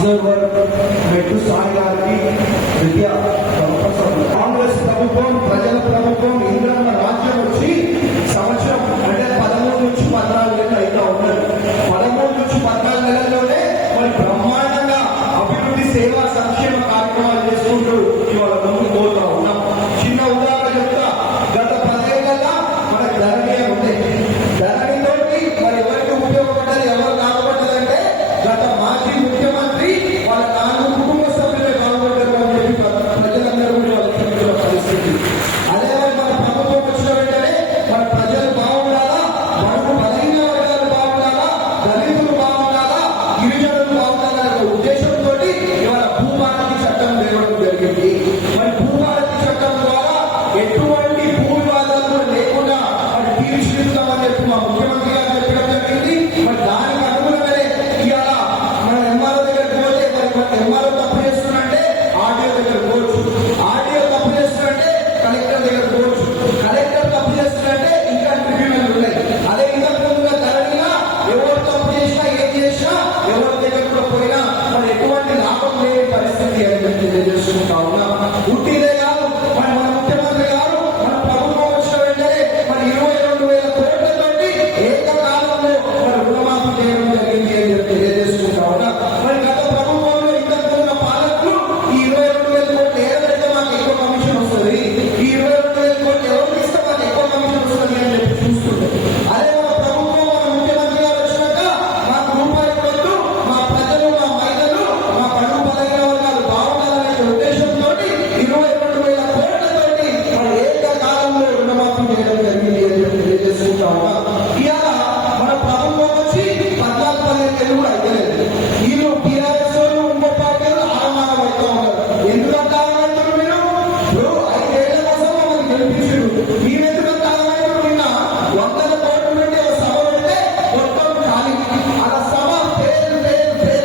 Observer మెట్టు సాయి గారికి విద్యా కాంగ్రెస్ ప్రభుత్వం ప్రజల ప్రభుత్వం ఇంద్రమ్మ రాజ్యం వచ్చి సంవత్సరం అంటే 13 నుంచి 14 నెలలు అయితే ఉన్నది. 13 నుంచి 14 నెలల్లోనే మరి బ్రహ్మాండంగా అభివృద్ధి సేవా సంక్షేమ కార్యక్రమాలు చేసుకుంటూ ఇవాళ ముందుకు పోతా ఉన్నాం. చిన్న ఉదాహరణ చెప్తా. గత 10 ఏళ్ళ మనకు ధరణి ఉంది. ధరణితోటి మరి ఎవరికి ఉపయోగపడ్డది, ఎవరు లాభపడ్డదంటే గత మాజీ ముఖ్యమంత్రి వాళ్ళ 4 కుటుంబ సభ్యులే బాగుపడ్డారు అని చెప్పి ప్రజలందరూ కూడా వాళ్ళ చూపించిన పరిస్థితి. అదే మన ప్రభుత్వం వచ్చిన వెంటనే మన ప్రజలు బాగుండాలా, మనకు బలహీన వర్గాలు బాగుండాలా, దళితులు బాగుండాలా, గిరిజనులు బాగుండాలా అనే ఉద్దేశంతో ఇవాళ భూభారతి చట్టం తేవడం జరిగింది. మరి భూభారతి చట్టం ద్వారా ఎటువంటి భూ వివాదాలు లేకుండా మరి తీర్చిదిద్దామని చెప్పి మా ముఖ్యమంత్రి గారు చెప్పడం జరిగింది. మరి దానికి అనుగుణంగానే ఇవాళ మన ఎంఆర్ఓ దగ్గరికి పోతే మరి ఎంఆర్ఓ తప్పు చేస్తున్నంటే ఆర్డీఓ దగ్గర పోవచ్చు, ఆర్డీఓ తప్పు చేస్తున్నంటే కలెక్టర్ దగ్గర పోవచ్చు, కలెక్టర్ తప్పు చేస్తున్నంటే ఇంకా ట్రిబ్యునల్ ఉన్నాయి. అదే ఇంతకు ముందుగా ధరణిగా ఎవరు తప్పు చేసినా ఏం చేసినా ఎవరి దగ్గర కూడా పోయినా మరి ఎటువంటి లాభం లేని పరిస్థితి అని చెప్పి తెలియజేసుకుంటా ఉన్నా. ఉట్టిదే కాదు, మరి మన ముఖ్యమంత్రి గారు మన ప్రభుత్వం వచ్చిన వెంటనే మరి 22,000 కోట్లతోటి ఏకకాలంలో మరి రుణమాఫీ చేయడం జరిగింది అని చెప్పి తెలియజేసుకుంటా ఉన్నా. మరి గత ప్రభుత్వంలో ఇంతకు ఉన్న పాలకులు ఈ 22,000 కోట్లు ఏదైతే మాకు ఎక్కువ కమిషన్ వస్తుంది, ఈ 22,000 కోట్లు ఎవరికి ఇస్తే మాకు ఎక్కువ కమిషన్ వస్తుంది అని చెప్పి చూస్తుంటారు. అదే మన ప్రభుత్వం మన ముఖ్యమంత్రి గారు వచ్చినాక మాకు రూపాయి వద్దు, మా ప్రజలు మా మహిళలు మా పడుగు బలైన వర్గాలు బాగుండాలనే ఉద్దేశంతో 22,000 కోట్లతోటి మరి ఏకకాలంలో రుణమాఫీ చేయడం జరిగింది అని చెప్పి తెలియజేసుకుంటా ఉన్నా. ఇవాళ మన ప్రభుత్వం వచ్చి 14-15 ఏళ్ళు కూడా అయిపోలేదు. వీళ్ళు టీఆర్ఎస్ వాళ్ళు ఇంకో పార్టీలు ఆగమానం అవుతా ఉన్నారు. ఎందుకంటే ఆగమవుతారు మీరు? ఇప్పుడు 5 ఏళ్ల కోసం మమ్మల్ని గెలిపించారు. మీరు ఎందుకంటే ఆగమవుతారు? నిన్న 100 కోట్లు పెట్టి ఒక సభ పెడితే మొత్తం ఖాళీ. అలా సభ పేరు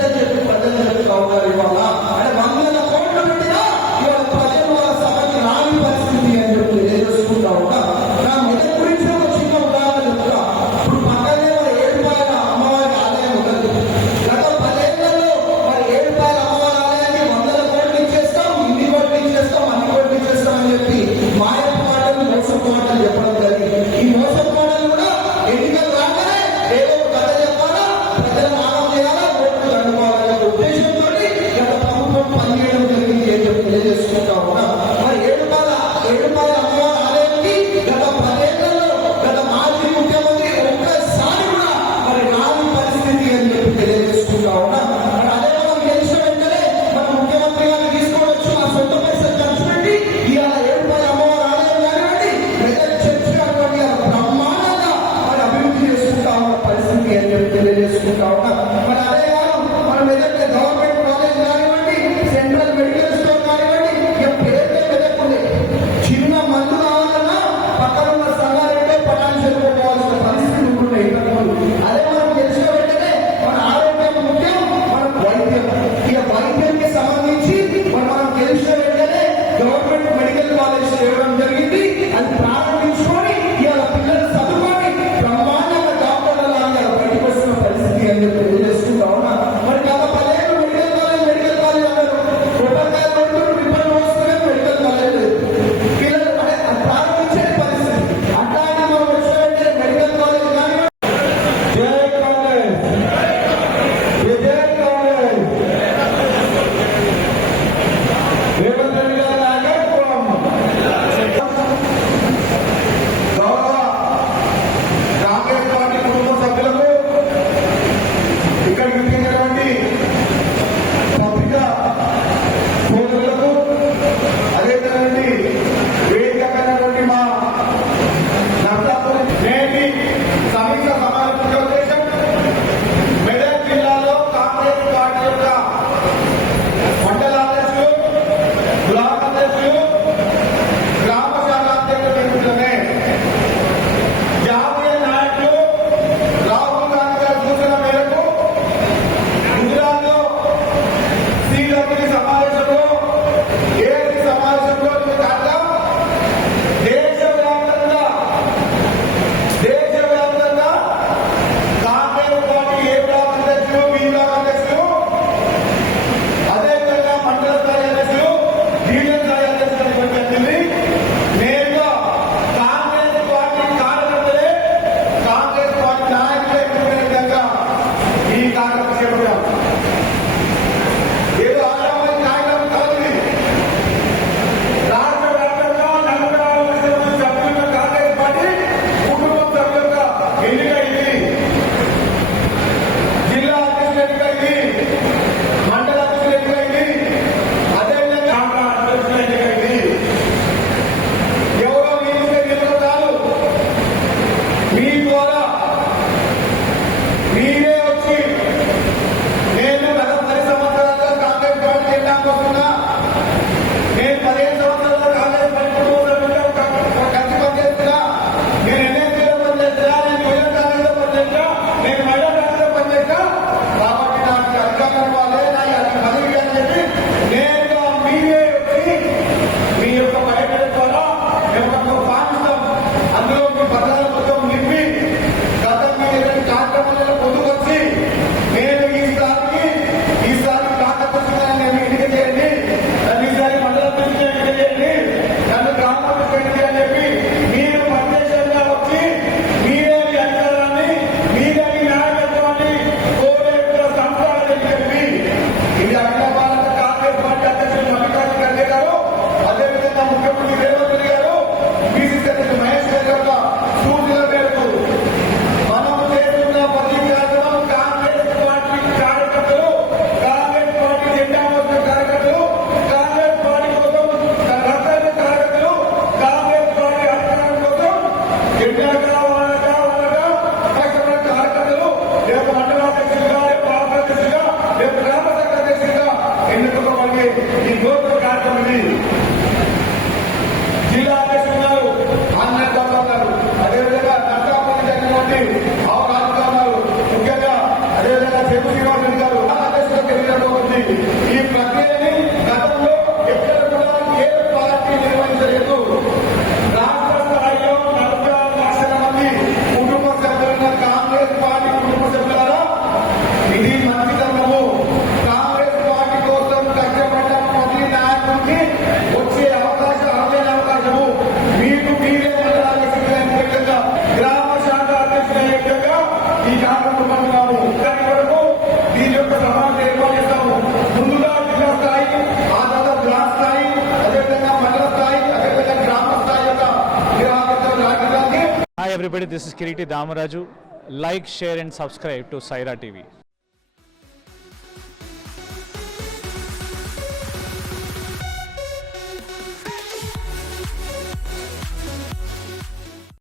అని చెప్పి ప్రజలు చెప్తా ఉన్నారు. ఇవాళ అంటే 100 కోట్లు పెట్టినా ఇవాళ ప్రజలు వాళ్ళ సభకి రాని పరిస్థితి అని చెప్పి తెలియజేసుకుంటా ఉంటా. నా మెదక్ గురించి ఒక చిన్న ఉదాహరణ చెప్తా. ఇప్పుడు పక్కనే మన 7 రూపాయల అమ్మవారి ఆదాయం ఉన్నది. గత ఈ కార్యక్రమం దాని వరకు దీని యొక్క సమాజం ఏర్పాటు చేస్తాము. ముందుగా జిల్లా స్థాయి, ఆ తర్వాత బ్లాక్ స్థాయి, అదేవిధంగా మండల స్థాయి, అదేవిధంగా గ్రామ స్థాయి యొక్క నిర్వాహకుల నాయకులకి. Hi everybody, this is Kiriti Damaraju. Like, share and subscribe to Saira TV.